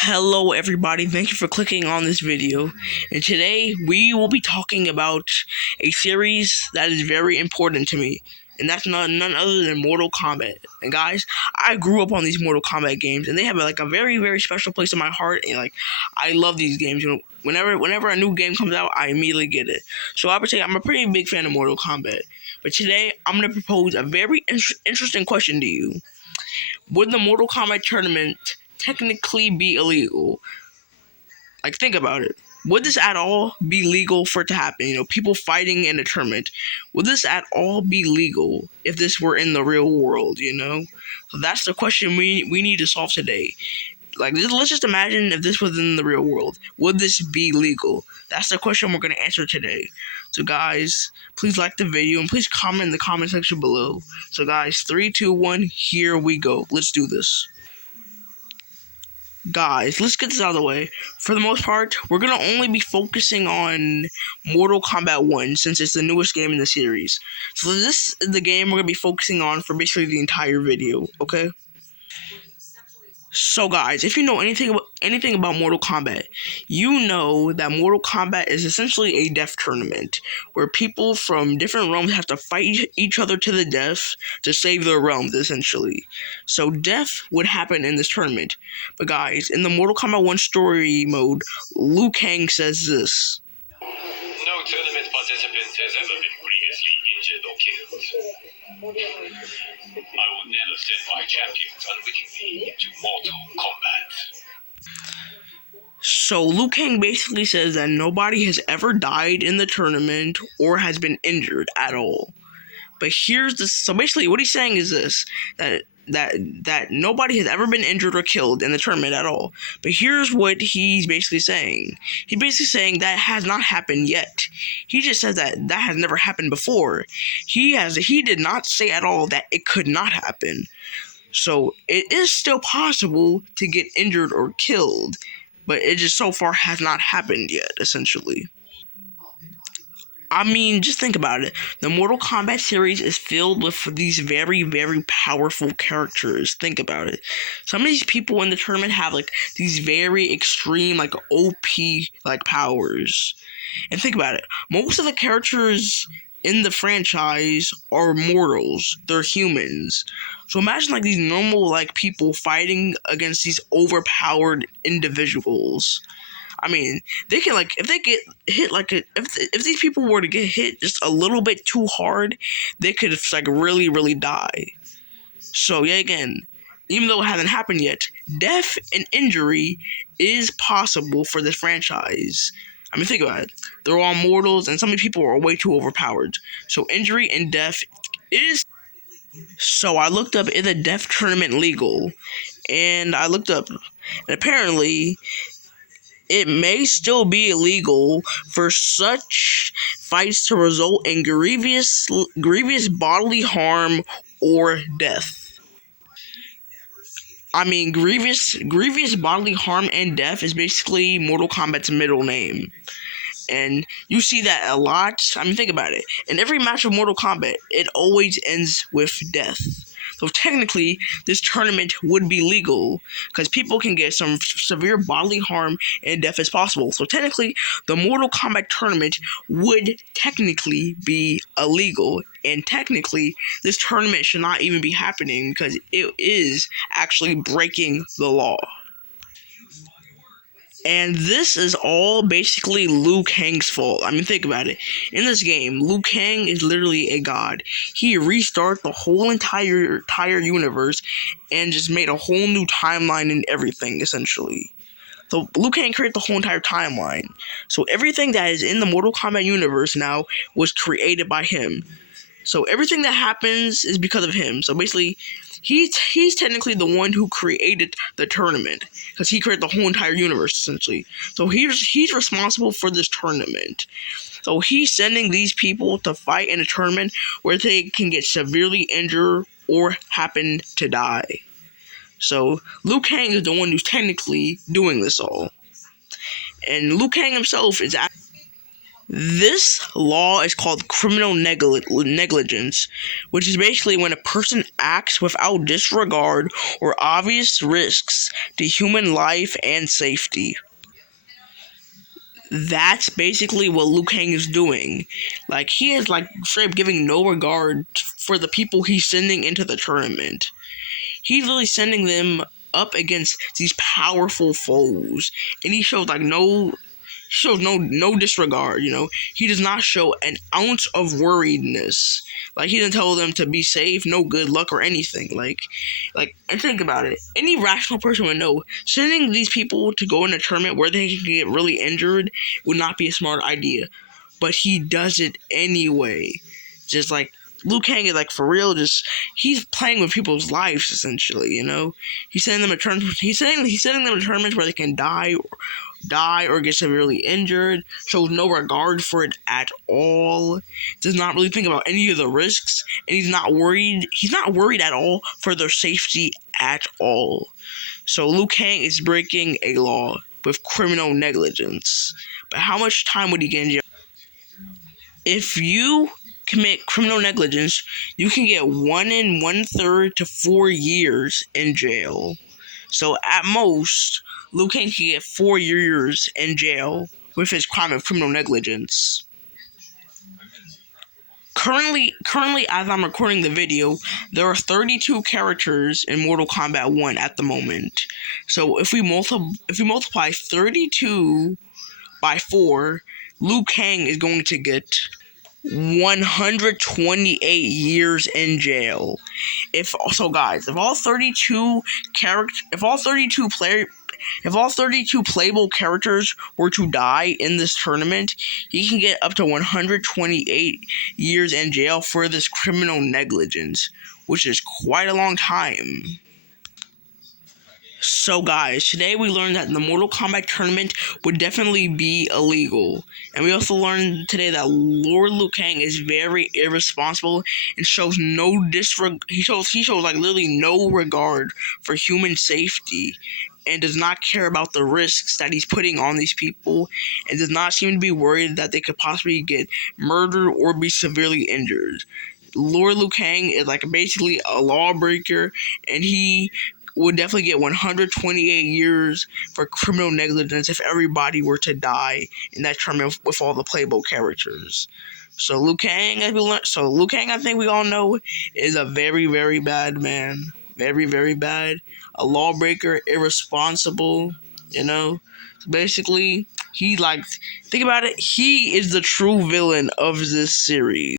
Hello everybody, thank you for clicking on this video, and today we will be talking about a series that is very important to me, and that's none other than Mortal Kombat. And guys, I grew up on these Mortal Kombat games, and they have a very special place in my heart, and I love these games. Whenever a new game comes out, I immediately get it. So I would say I'm a pretty big fan of Mortal Kombat. But today, I'm going to propose a very interesting question to you. Would the Mortal Kombat tournament technically be illegal? Like, think about it. Would this at all be legal for it to happen? People fighting in a tournament. Would this at all be legal if this were in the real world, So that's the question we need to solve today. Let's just imagine if this was in the real world. Would this be legal? That's the question we're going to answer today. So guys, please like the video and please comment in the comment section below. So guys, 3, 2, 1, here we go. Let's do this. Guys, let's get this out of the way. For the most part, we're going to only be focusing on Mortal Kombat 1 since it's the newest game in the series. So this is the game we're going to be focusing on for basically the entire video, okay? So guys, if you know anything about Mortal Kombat, you know that Mortal Kombat is essentially a death tournament where people from different realms have to fight each other to the death to save their realms, essentially. So death would happen in this tournament. But guys, in the Mortal Kombat 1 story mode, Liu Kang says this. No tournament participant has ever been grievously injured or killed. I will never send my champions unwittingly into mortal combat. So Liu Kang basically says that nobody has ever died in the tournament or has been injured at all. But so basically what he's saying is this, that nobody has ever been injured or killed in the tournament at all. But here's what he's basically saying. He's basically saying that has not happened yet. He just says that has never happened before. He did not say at all that it could not happen. So it is still possible to get injured or killed, but it just so far has not happened yet, essentially. I mean, just think about it. The Mortal Kombat series is filled with these very powerful characters. Think about it. Some of these people in the tournament have these very extreme OP powers. And think about it. Most of the characters in the franchise are mortals. They're humans. So imagine these normal people fighting against these overpowered individuals. I mean, they can if they get hit if these people were to get hit just a little bit too hard, they could really die. So yeah, again, even though it hasn't happened yet, death and injury is possible for this franchise. I mean, think about it. They're all mortals, and some people are way too overpowered. So injury and death is. So I looked up, is a death tournament legal? And I looked up, and apparently it may still be illegal for such fights to result in grievous bodily harm or death. I mean, grievous bodily harm and death is basically Mortal Kombat's middle name. And you see that a lot. I mean, think about it. In every match of Mortal Kombat, it always ends with death. So technically, this tournament would be legal because people can get some severe bodily harm and death as possible. So technically, the Mortal Kombat tournament would technically be illegal. And technically, this tournament should not even be happening because it is actually breaking the law. And this is all basically Liu Kang's fault. I mean, think about it. In this game, Liu Kang is literally a god. He restarted the whole entire universe and just made a whole new timeline and everything, essentially. So Liu Kang created the whole entire timeline. So everything that is in the Mortal Kombat universe now was created by him. So everything that happens is because of him. So basically, he's technically the one who created the tournament because he created the whole entire universe, essentially. So he's responsible for this tournament. So he's sending these people to fight in a tournament where they can get severely injured or happen to die. So Liu Kang is the one who's technically doing this all. And Liu Kang himself is This law is called criminal negligence, which is basically when a person acts without disregard or obvious risks to human life and safety. That's basically what Liu Kang is doing. Like, he is like straight up giving no regard for the people he's sending into the tournament. He's really sending them up against these powerful foes, and he shows no disregard. He does not show an ounce of worriedness. Like, he doesn't tell them to be safe, no good luck or anything. And think about it. Any rational person would know sending these people to go in a tournament where they can get really injured would not be a smart idea. But he does it anyway. Just like Liu Kang is like for real. He's playing with people's lives essentially. He's sending them to tournaments. He's sending them to tournaments where they can die or get severely injured. Shows no regard for it at all. Does not really think about any of the risks, and he's not worried. He's not worried at all for their safety at all. So Liu Kang is breaking a law with criminal negligence. But how much time would he get in jail? If you commit criminal negligence, you can get 1 1/3 to 4 years in jail. So at most, Liu Kang can get 4 years in jail with his crime of criminal negligence. Currently, as I'm recording the video, there are 32 characters in Mortal Kombat 1 at the moment. So if we multiply 32 by 4, Liu Kang is going to get 128 years in jail. If all 32 playable characters were to die in this tournament, he can get up to 128 years in jail for this criminal negligence, which is quite a long time. So guys, today we learned that the Mortal Kombat tournament would definitely be illegal. And we also learned today that Lord Liu Kang is very irresponsible and shows no disregard. He shows like literally no regard for human safety and does not care about the risks that he's putting on these people and does not seem to be worried that they could possibly get murdered or be severely injured. Lord Liu Kang is like basically a lawbreaker, and he would definitely get 128 years for criminal negligence if everybody were to die in that tournament with all the playable characters. So Liu Kang, I think we all know, is a very, very bad man. Very, very bad. A lawbreaker, irresponsible, Basically, think about it, he is the true villain of this series.